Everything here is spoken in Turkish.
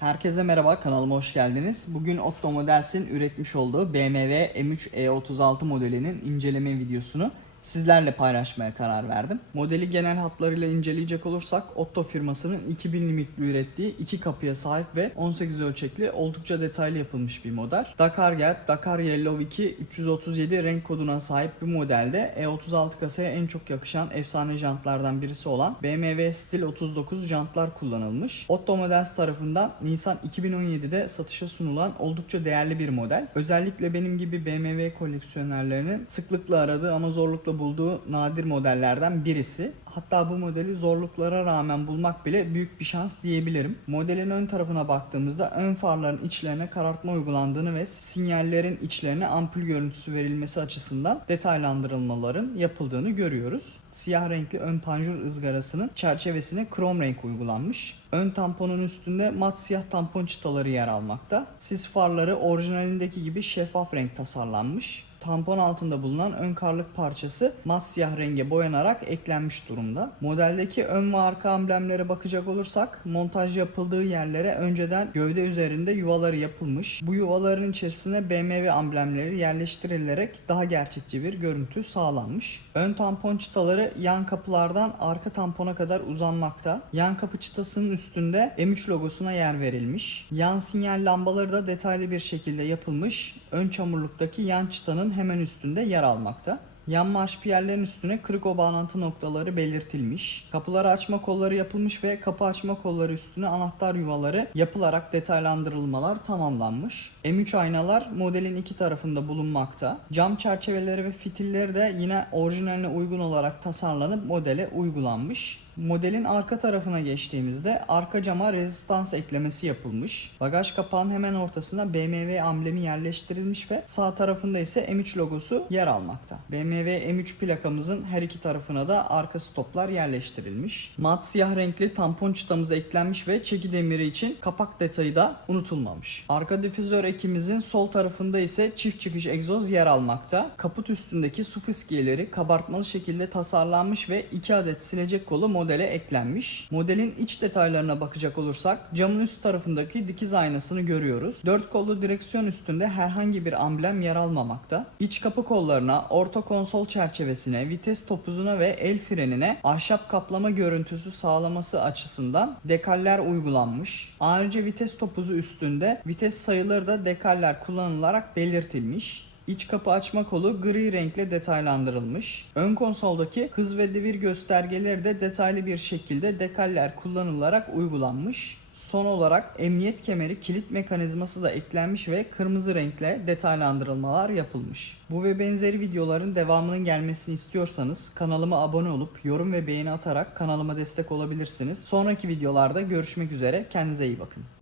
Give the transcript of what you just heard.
Herkese merhaba kanalıma hoş geldiniz. Bugün Otto Models'in üretmiş olduğu BMW M3 E36 modelinin inceleme videosunu sizlerle paylaşmaya karar verdim. Modeli genel hatlarıyla inceleyecek olursak Otto firmasının 2000 limitli ürettiği iki kapıya sahip ve 18 ölçekli oldukça detaylı yapılmış bir model. Dakar Gap, Dakar Yellow 2 337 renk koduna sahip bir modelde E36 kasaya en çok yakışan efsane jantlardan birisi olan BMW Stil 39 jantlar kullanılmış. Otto Models tarafından Nisan 2017'de satışa sunulan oldukça değerli bir model. Özellikle benim gibi BMW koleksiyonerlerinin sıklıkla aradığı ama zorlukla bulduğu nadir modellerden birisi. Hatta bu modeli zorluklara rağmen bulmak bile büyük bir şans diyebilirim. Modelin ön tarafına baktığımızda ön farların içlerine karartma uygulandığını ve sinyallerin içlerine ampul görüntüsü verilmesi açısından detaylandırılmaların yapıldığını görüyoruz. Siyah renkli ön panjur ızgarasının çerçevesine krom renk uygulanmış. Ön tamponun üstünde mat siyah tampon çıtaları yer almakta. Sis farları orijinalindeki gibi şeffaf renk tasarlanmış tampon altında bulunan ön karlık parçası mat siyah renge boyanarak eklenmiş durumda. Modeldeki ön ve arka amblemlere bakacak olursak montaj yapıldığı yerlere önceden gövde üzerinde yuvaları yapılmış. Bu yuvaların içerisine BMW amblemleri yerleştirilerek daha gerçekçi bir görüntü sağlanmış. Ön tampon çıtaları yan kapılardan arka tampona kadar uzanmakta. Yan kapı çıtasının üstünde M3 logosuna yer verilmiş. Yan sinyal lambaları da detaylı bir şekilde yapılmış. Ön çamurluktaki yan çıtanın hemen üstünde yer almakta. Yan marş piyerlerin üstüne kırık o bağlantı noktaları belirtilmiş. Kapıları açma kolları yapılmış ve kapı açma kolları üstüne anahtar yuvaları yapılarak detaylandırılmalar tamamlanmış. M3 aynalar modelin iki tarafında bulunmakta. Cam çerçeveleri ve fitilleri de yine orijinaline uygun olarak tasarlanıp modele uygulanmış. Modelin arka tarafına geçtiğimizde arka cama rezistans eklemesi yapılmış. Bagaj kapağının hemen ortasına BMW amblemi yerleştirilmiş ve sağ tarafında ise M3 logosu yer almakta. BMW M3 plakamızın her iki tarafına da arka stoplar yerleştirilmiş. Mat siyah renkli tampon çıtamız eklenmiş ve çeki demiri için kapak detayı da unutulmamış. Arka difüzör ekimizin sol tarafında ise çift çıkış egzoz yer almakta. Kaput üstündeki su fıskiyeleri kabartmalı şekilde tasarlanmış ve 2 adet silecek kolu modele eklenmiş. Modelin iç detaylarına bakacak olursak camın üst tarafındaki dikiz aynasını görüyoruz. 4 kollu direksiyon üstünde herhangi bir amblem yer almamakta. İç kapı kollarına, orta konsol çerçevesine, vites topuzuna ve el frenine ahşap kaplama görüntüsü sağlaması açısından dekaller uygulanmış. Ayrıca vites topuzu üstünde vites sayıları da dekaller kullanılarak belirtilmiş. İç kapı açma kolu gri renkle detaylandırılmış. Ön konsoldaki hız ve devir göstergeleri de detaylı bir şekilde dekaller kullanılarak uygulanmış. Son olarak emniyet kemeri kilit mekanizması da eklenmiş ve kırmızı renkle detaylandırılmalar yapılmış. Bu ve benzeri videoların devamının gelmesini istiyorsanız kanalıma abone olup yorum ve beğeni atarak kanalıma destek olabilirsiniz. Sonraki videolarda görüşmek üzere. Kendinize iyi bakın.